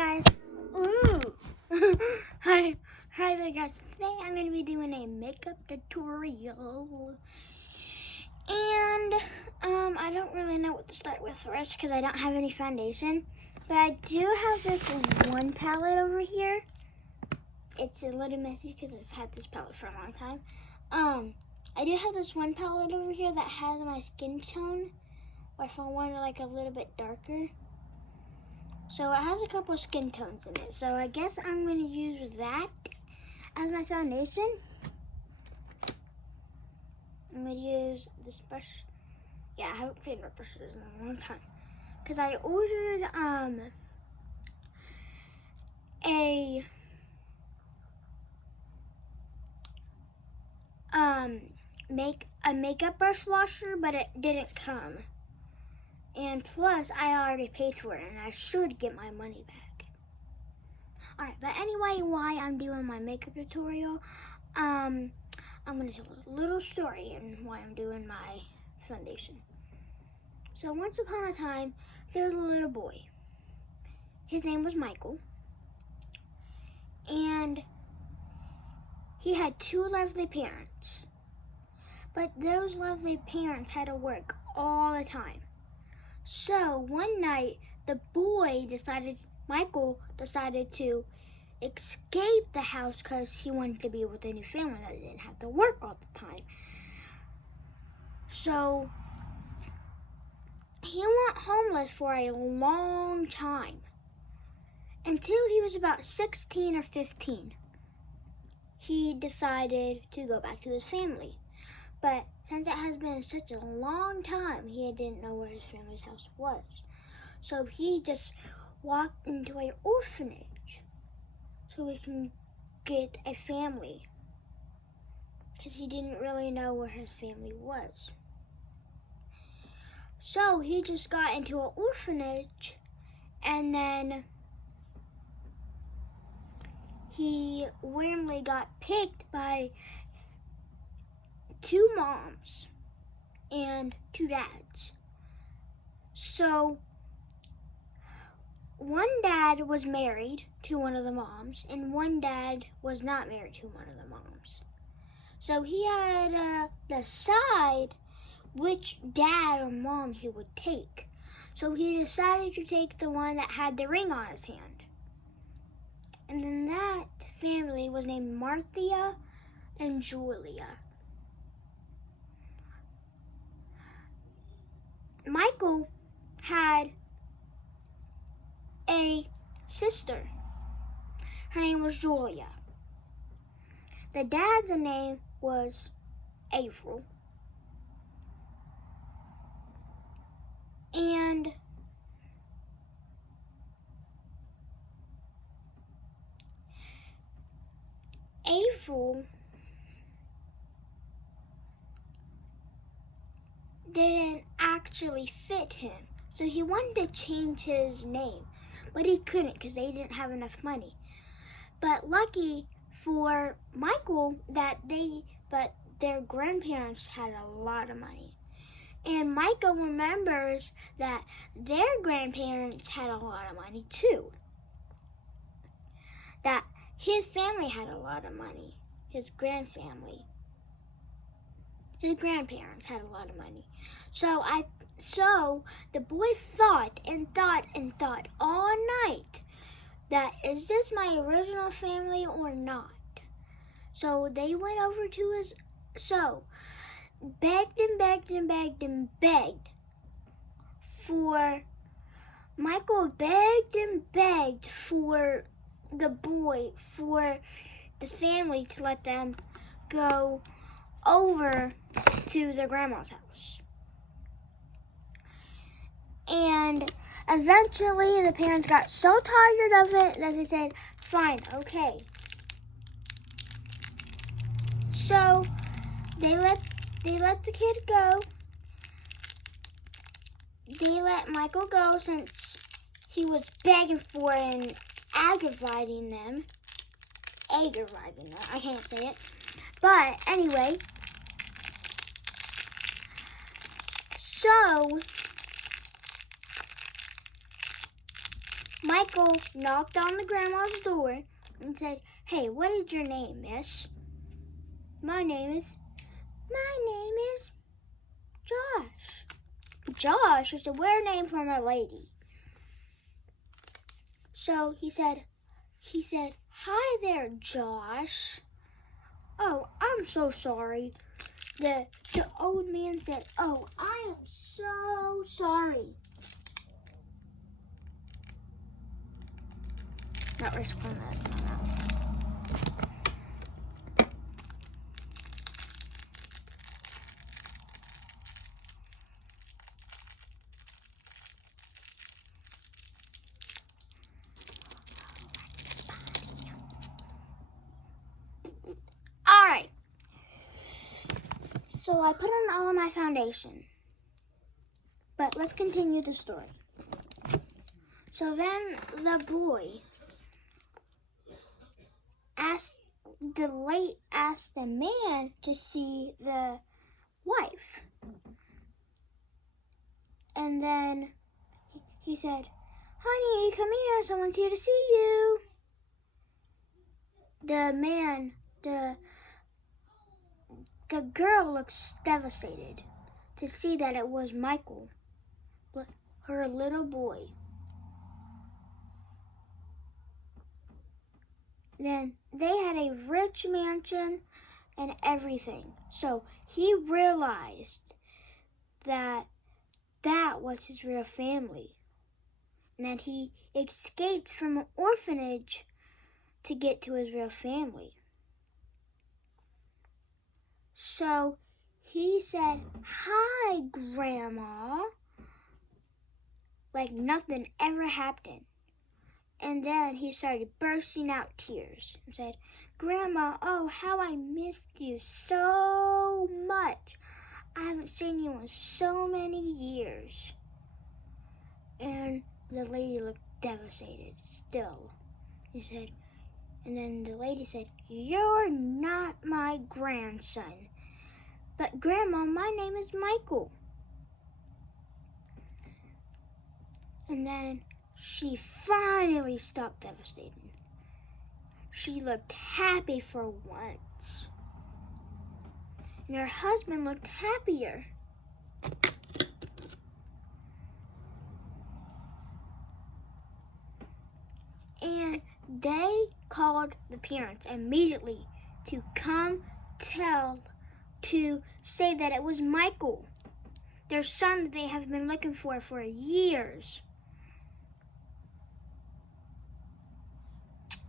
guys. Ooh. Hi there guys. Today I'm going to be doing a makeup tutorial. And I don't really know what to start with first because I don't have any foundation. But I do have this one palette over here. It's a little messy because I've had this palette for a long time. I do have this one palette over here that has my skin tone. Or if I want it like a little bit darker. So it has a couple skin tones in it. So I guess I'm going to use that as my foundation. I'm going to use this brush. Yeah, I haven't played with brushes in a long time. Because I ordered a makeup brush washer, but it didn't come. And plus, I already paid for it, and I should get my money back. Alright, but anyway, why I'm doing my makeup tutorial, I'm going to tell a little story and why I'm doing my foundation. So once upon a time, there was a little boy. His name was Michael. And he had two lovely parents. But those lovely parents had to work all the time. So one night, Michael decided to escape the house because he wanted to be with a new family that didn't have to work all the time. So he went homeless for a long time until he was about 16 or 15. He decided to go back to his family. But since it has been such a long time, he didn't know where his family's house was. So he just walked into an orphanage so he can get a family. Because he didn't really know where his family was. So he just got into an orphanage and then he randomly got picked by two moms and two dads. So one dad was married to one of the moms and one dad was not married to one of the moms. So he had to decide which dad or mom he would take. So he decided to take the one that had the ring on his hand. And then that family was named Martha and Julia. Michael had a sister. Her name was Julia. The dad's name was April. And April didn't actually fit him. So he wanted to change his name, but he couldn't because they didn't have enough money. But lucky for Michael that their grandparents had a lot of money. And Michael remembers that their grandparents had a lot of money too. That his family had a lot of money, his grandparents had a lot of money. So the boy thought all night that is this my original family or not? So they went over to begged for Michael begged and begged for the boy, for the family to let them go over to their grandma's house. And eventually the parents got so tired of it that they said, fine, okay. So they let the kid go. They let Michael go since he was begging for it and aggravating them. I can't say it. But anyway, so Michael knocked on the grandma's door and said, "Hey, what is your name, miss?" My name is Josh." Josh is a weird name for a lady. So he said, "Hi there, Josh." "Oh, I'm so sorry." The old man said, "Oh, I am so sorry." Not risking that in my mouth. Alright. So I put on all of my foundation. But let's continue the story. So then the boy asked the man to see the wife. And then he said, "Honey, come here, someone's here to see you." The girl looks devastated to see that it was Michael, her little boy. Then they had a rich mansion and everything. So he realized that was his real family, and that he escaped from an orphanage to get to his real family. So he said, "Hi, Grandma," like nothing ever happened. And then he started bursting out tears and said, "Grandma, oh, how I missed you so much. I haven't seen you in so many years." And the lady looked devastated still. And then the lady said, "You're not my grandson. But Grandma, my name is Michael." And then she finally stopped devastating. She looked happy for once. And her husband looked happier. And they called the parents immediately to come to say that it was Michael, their son that they have been looking for years.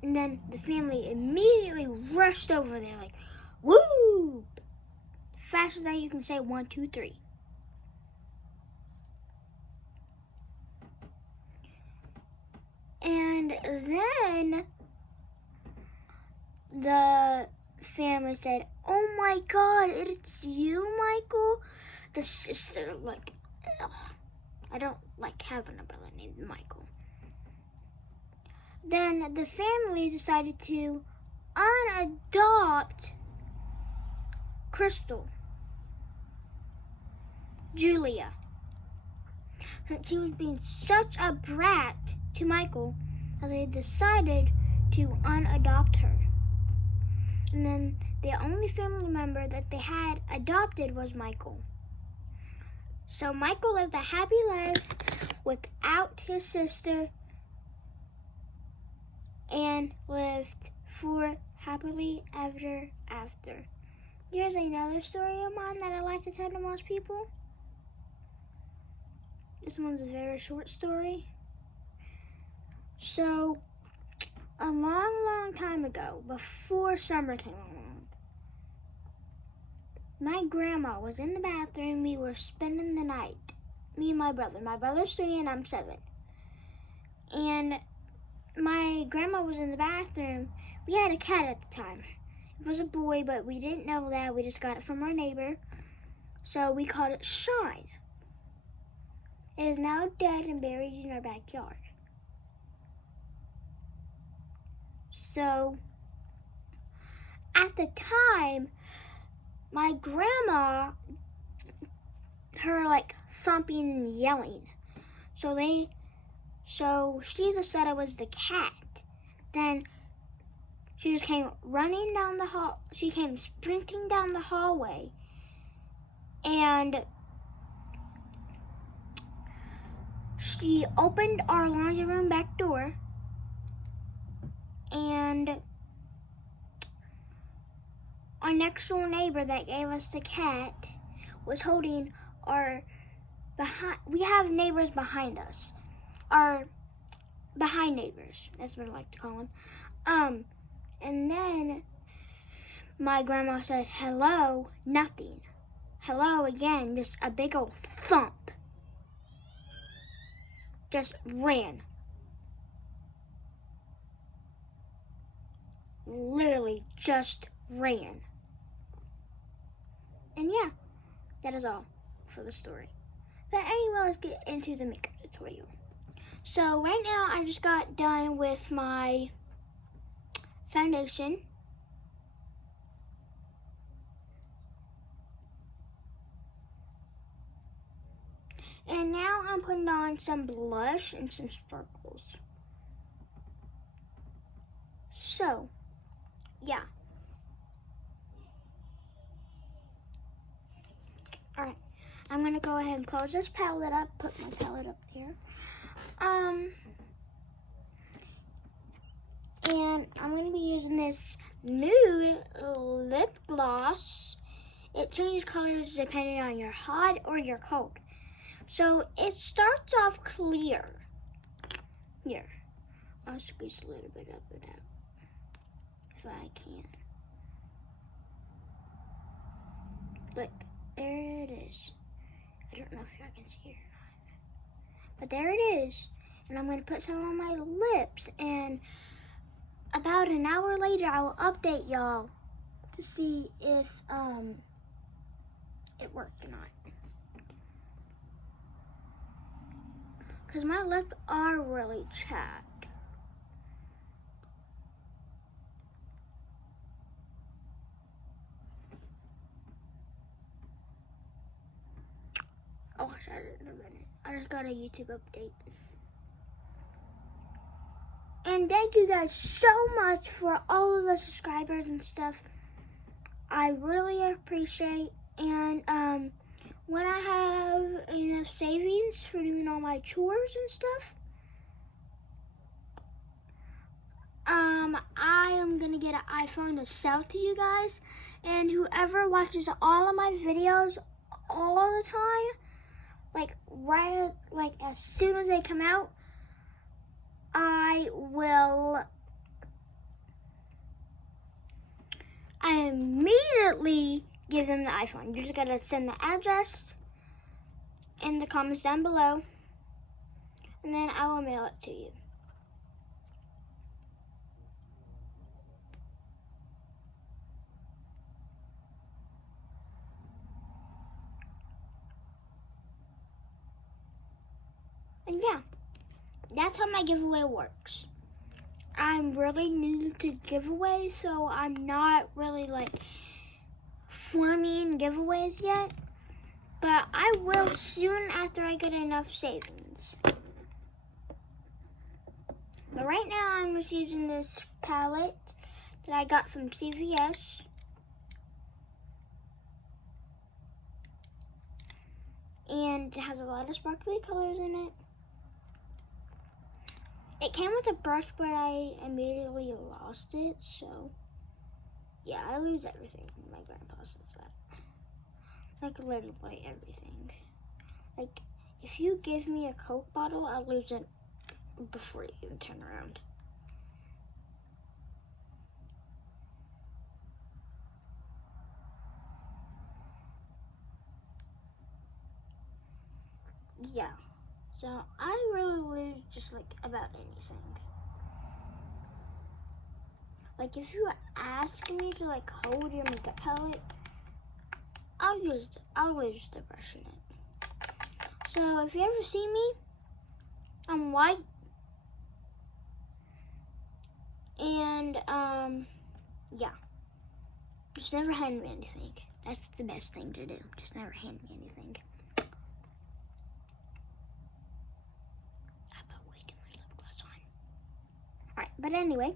And then the family immediately rushed over there like, woo! Faster than you can say 1, 2, 3. And then the family said, "Oh my God, it's you, Michael?" The sister like, ugh, I don't like having a brother named Michael. Then the family decided to unadopt Crystal, Julia. Since she was being such a brat to Michael, they decided to unadopt her. And then the only family member that they had adopted was Michael. So Michael lived a happy life without his sister and lived for happily ever after. Here's another story of mine that I like to tell to most people. This one's a very short story. So, a long time ago, before summer came along, my grandma was in the bathroom. We were spending the night, me and my brother. My brother's 3 and I'm 7. And my grandma was in the bathroom. We had a cat at the time. It was a boy, but we didn't know that. We just got it from our neighbor. So we called it Shine. It is now dead and buried in our backyard. So, at the time, my grandma heard like thumping and yelling. So So she just said it was the cat. Then she just came running down the hall. She came sprinting down the hallway. And she opened our laundry room back door. And our next door neighbor that gave us the cat was holding our we have neighbors behind us. Our behind neighbors, that's what I like to call them. And then my grandma said, hello, nothing. Hello again, just a big old thump. Just ran. Literally just ran. And yeah, that is all for the story. But anyway, let's get into the makeup tutorial. So right now I just got done with my foundation. And now I'm putting on some blush and some sparkles. So, yeah. Alright, I'm going to go ahead and close this palette up, put my palette up there. And I'm going to be using this nude lip gloss. It changes colors depending on your hot or your cold. So it starts off clear. Here, I'll squeeze a little bit of it out if I can. Look, there it is. I don't know if y'all can see it or not. But there it is. And I'm going to put some on my lips. And about an hour later, I will update y'all to see if it worked or not. Because my lips are really chapped. Oh, I said it in a minute. I just got a YouTube update. And thank you guys so much for all of the subscribers and stuff. I really appreciate. And when I have enough savings for doing all my chores and stuff, I am gonna get an iPhone to sell to you guys. And whoever watches all of my videos all the time, like as soon as they come out, I immediately give them the iPhone. You just gotta send the address in the comments down below, and then I will mail it to you. And yeah, that's how my giveaway works. I'm really new to giveaways, so I'm not really forming giveaways yet. But I will soon after I get enough savings. But right now I'm just using this palette that I got from CVS. And it has a lot of sparkly colors in it. It came with a brush, but I immediately lost it, so yeah, I lose everything. My grandpa says that. Like literally everything. Like, if you give me a Coke bottle, I'll lose it before you even turn around. Yeah. So I really lose just about anything. Like if you ask me to hold your makeup palette, I'll lose the brush in it. So if you ever see me, I'm white. And yeah. Just never hand me anything. That's the best thing to do. Just never hand me anything. I put way too But anyway,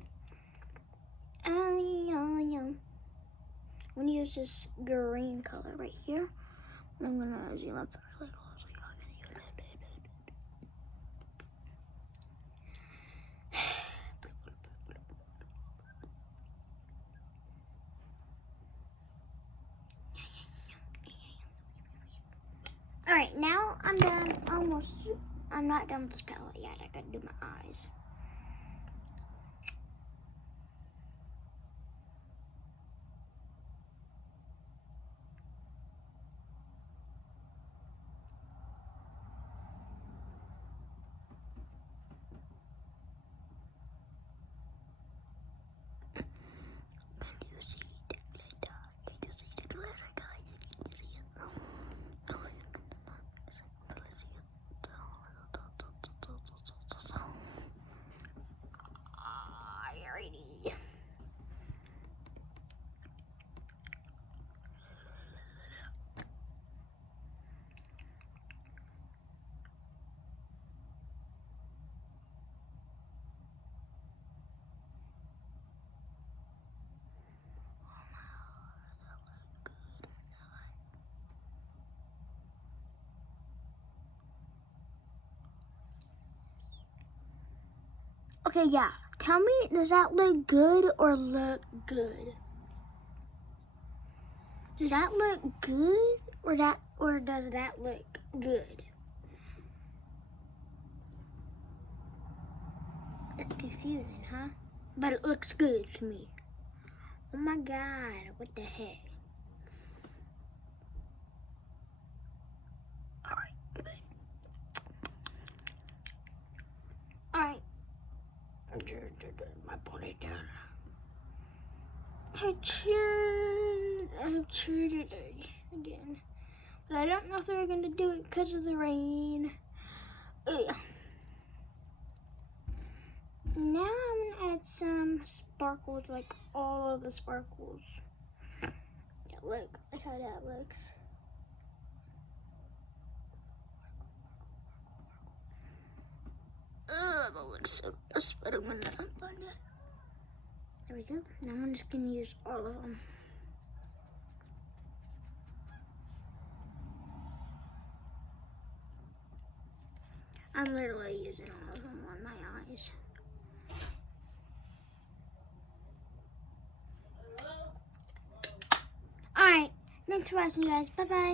I'm gonna use this green color right here. I'm gonna zoom up really close. Alright, now I'm done. Almost. I'm not done with this palette yet. I gotta do my eyes. Okay, yeah. Tell me, does that look good or look good? Does that look good or does that look good? It's confusing, huh? But it looks good to me. Oh my god, what the heck? Alright, good. Alright. My body down. I cheered today again. But I don't know if they're gonna do it because of the rain. Ugh. Now I'm gonna add some sparkles, like all of the sparkles. Yeah, look how that looks. Ugh, that looks so gross, but I'm gonna find it. There we go. Now I'm just gonna use all of them. I'm literally using all of them on my eyes. Alright, thanks for watching, guys. Bye-bye.